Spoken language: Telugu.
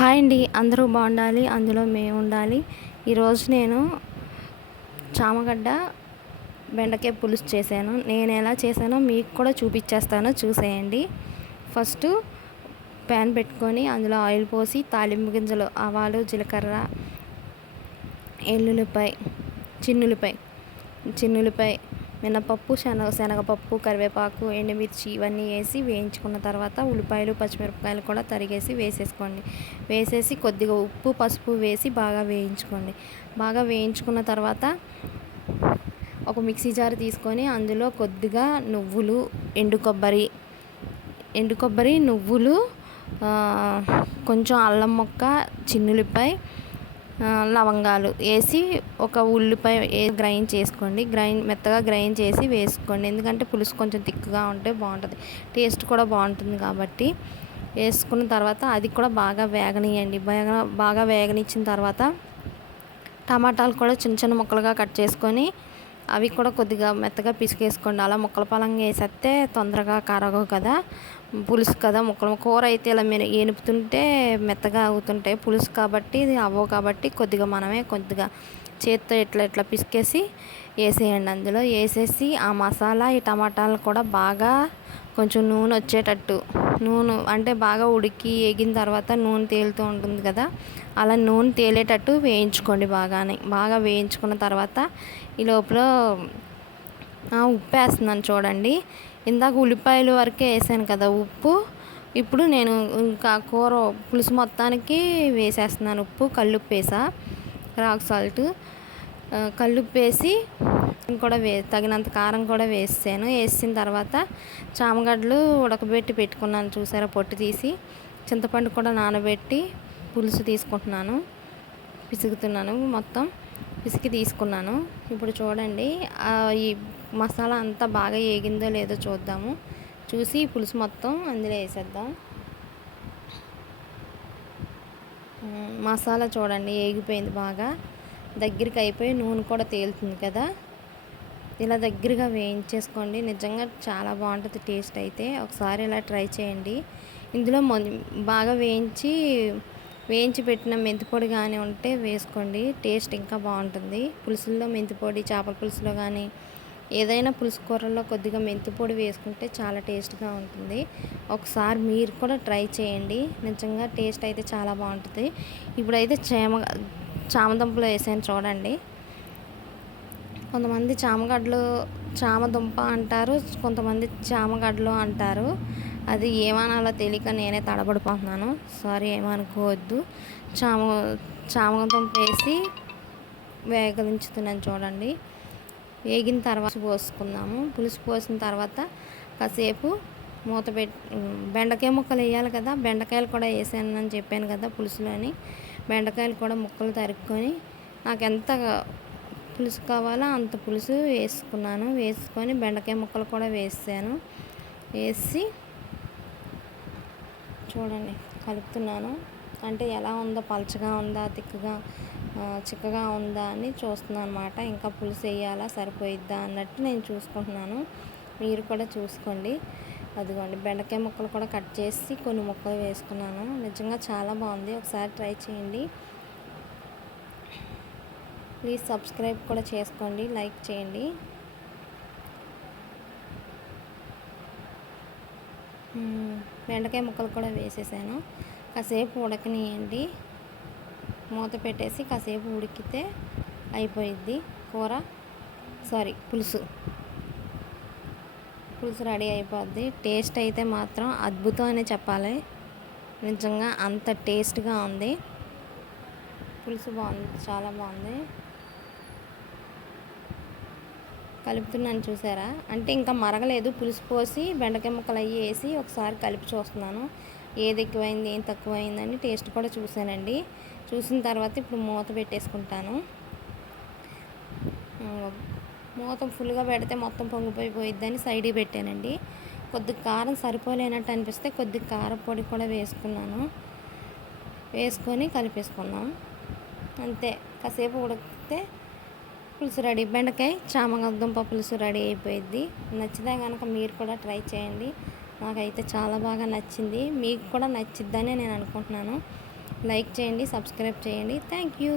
హాయ్ అండి అందరూ బాగుండాలి అందులో మేము ఉండాలి. ఈరోజు నేను చామగడ్డ బెండకాయ పులుసు చేశాను. నేను ఎలా చేశానో మీకు కూడా చూపించేస్తాను చూసేయండి. ఫస్ట్ ప్యాన్ పెట్టుకొని అందులో ఆయిల్ పోసి తాలింపు గింజలు ఆవాలు జీలకర్ర ఎల్లుల్లిపాయ చిన్నులపై చిన్నులపై మినపప్పు శనగ శనగపప్పు కరివేపాకు ఎండుమిర్చి ఇవన్నీ వేసి వేయించుకున్న తర్వాత ఉల్లిపాయలు పచ్చిమిరపకాయలు కూడా తరిగేసి వేసేసుకోండి. వేసేసి కొద్దిగా ఉప్పు పసుపు వేసి బాగా వేయించుకోండి. బాగా వేయించుకున్న తర్వాత ఒక మిక్సీ జార్ తీసుకొని అందులో కొద్దిగా నువ్వులు ఎండు కొబ్బరి ఎండు కొబ్బరి నువ్వులు కొంచెం అల్లం మొక్క చిన్నులపాయ లవంగాలు వేసి ఒక ఉల్లిపాయ గ్రైండ్ చేసుకోండి. గ్రైండ్ మెత్తగా గ్రైండ్ చేసి వేసుకోండి. ఎందుకంటే పులుసు కొంచెం థిక్గా ఉంటే బాగుంటుంది. టేస్ట్ కూడా బాగుంటుంది కాబట్టి వేసుకున్న తర్వాత అది కూడా బాగా వేగనియండి. బాగా బాగా వేగనిచ్చిన తర్వాత టమాటాలు కూడా చిన్న చిన్న ముక్కలుగా కట్ చేసుకొని అవి కూడా కొద్దిగా మెత్తగా పిసికేసుకోండి. అలా ముక్కల పలంగా వేసేస్తే తొందరగా కరగవు కదా. పులుసు కదా ముక్కలు. కూర అయితే ఇలా మీరు ఏనుపుతుంటే మెత్తగా అవుతుంటాయి. పులుసు కాబట్టి ఇది అవ్వవు కాబట్టి కొద్దిగా మనమే కొద్దిగా చేత్తో ఇట్లా ఇట్లా పిసికేసి వేసేయండి అందులో. వేసేసి ఆ మసాలా ఈ టమాటాలు కూడా బాగా కొంచెం నూనె వచ్చేటట్టు. నూనె అంటే బాగా ఉడికి ఎగిన తర్వాత నూనె తేలుతూ ఉంటుంది కదా అలా నూనె తేలేటట్టు వేయించుకోండి బాగానే. బాగా వేయించుకున్న తర్వాత ఈ లోపల ఉప్పు వేస్తున్నాను చూడండి. ఇందాక ఉల్లిపాయలు వరకే వేసాను కదా ఉప్పు. ఇప్పుడు నేను ఇంకా కూర పులుసు మొత్తానికి వేసేస్తున్నాను ఉప్పు కల్లుప్పు వేసా రాక్ సాల్ట్. కల్లుప్పు వేసి కూడా వే తగినంత కారం కూడా వేసాను వేసిన తర్వాత చామగడ్డలు ఉడకబెట్టి పెట్టుకున్నాను చూసారా పొట్టు తీసి. చింతపండు కూడా నానబెట్టి పులుసు తీసుకుంటున్నాను. పిసుకుతున్నాను మొత్తం పిసికి తీసుకున్నాను. ఇప్పుడు చూడండి ఈ మసాలా అంతా బాగా ఏగిందో లేదో చూద్దాము. చూసి పులుసు మొత్తం అందులో వేసేద్దాం. మసాలా చూడండి ఏగిపోయింది బాగా. దగ్గరికి అయిపోయి నూనె కూడా తేలుతుంది కదా. ఇలా దగ్గరగా వేయించేసుకోండి. నిజంగా చాలా బాగుంటుంది టేస్ట్ అయితే. ఒకసారి ఇలా ట్రై చేయండి. ఇందులో బాగా వేయించి వేయించి పెట్టిన మెంతిపొడి కానీ ఉంటే వేసుకోండి. టేస్ట్ ఇంకా బాగుంటుంది. పులుసుల్లో మెంతిపొడి చేపల పులుసులో కానీ ఏదైనా పులుసు కూరల్లో కొద్దిగా మెంతిపొడి వేసుకుంటే చాలా టేస్ట్గా ఉంటుంది. ఒకసారి మీరు కూడా ట్రై చేయండి. నిజంగా టేస్ట్ అయితే చాలా బాగుంటుంది. ఇప్పుడైతే చేమ చామదుంపలు వేసాను చూడండి. కొంతమంది చామగడ్డలు చామదుంప అంటారు కొంతమంది చామగడ్డలు అంటారు. అది ఏమనాలో తెలియక నేనే తడబడిపోతున్నాను. సారీ ఏమనుకోవద్దు. చామ చామదుంప వేసి వేగలించుతున్నాను చూడండి. వేగిన తర్వాత పోసుకుందాము. పులుసు పోసిన తర్వాత కాసేపు మూత పెట్టి బెండకాయ ముక్కలు వేయాలి కదా. బెండకాయలు కూడా వేసాను అని చెప్పాను కదా పులుసులోని. బెండకాయలు కూడా ముక్కలు తరుక్కొని నాకు ఎంత పులుసు కావాలో అంత పులుసు వేసుకున్నాను. వేసుకొని బెండకాయ ముక్కలు కూడా వేసాను. వేసి చూడండి కలుపుతున్నాను. అంటే ఎలా ఉందో పలచగా ఉందా తిక్కగా చిక్కగా ఉందా అని చూస్తున్నాను అనమాట ఇంకా పులుసు వేయాలా సరిపోయిద్దా అన్నట్టు నేను చూసుకుంటున్నాను. మీరు కూడా చూసుకోండి. అదిగోండి బెండకాయ ముక్కలు కూడా కట్ చేసి కొన్ని ముక్కలు వేసుకున్నాను. నిజంగా చాలా బాగుంది. ఒకసారి ట్రై చేయండి. ప్లీజ్ సబ్స్క్రైబ్ కూడా చేసుకోండి లైక్ చేయండి. బెండకాయ ముక్కలు కూడా వేసేసాను. కాసేపు ఉడకనియండి. మూత పెట్టేసి కాసేపు ఉడికితే అయిపోయిద్ది కూర. సారీ పులుసు. పులుసు రెడీ అయిపోద్ది. టేస్ట్ అయితే మాత్రం అద్భుతం అని చెప్పాలి. నిజంగా అంత టేస్ట్గా ఉంది. పులుసు బాగుంది చాలా బాగుంది. కలుపుతున్నాను చూసారా? అంటే ఇంకా మరగలేదు. పులుసు పోసి బెండకాయ ముక్కలు అవి వేసి ఒకసారి కలిపి చూస్తున్నాను. ఏది ఎక్కువైంది ఏం తక్కువైందని టేస్ట్ కూడా చూసానండి చూసిన తర్వాత ఇప్పుడు మూత పెట్టేసుకుంటాను. మూత ఫుల్గా పెడితే మొత్తం పొంగిపోయిపోయిద్దని సైడ్కి పెట్టానండి. కొద్ది కారం సరిపోలేనట్టు అనిపిస్తే కొద్ది కారపొడి కూడా వేసుకున్నాను. వేసుకొని కలిపేసుకున్నాం. అంతే. కాసేపు ఉడికితే పులుసు రెడీ బెండకాయ చామగదుంప పులుసు రెడీ అయిపోయింది నచ్చితే కనుక మీరు కూడా ట్రై చేయండి. నాకైతే చాలా బాగా నచ్చింది. మీకు కూడా నచ్చిద్దని నేను అనుకుంటున్నాను. లైక్ చేయండి సబ్స్క్రైబ్ చేయండి. Thank you.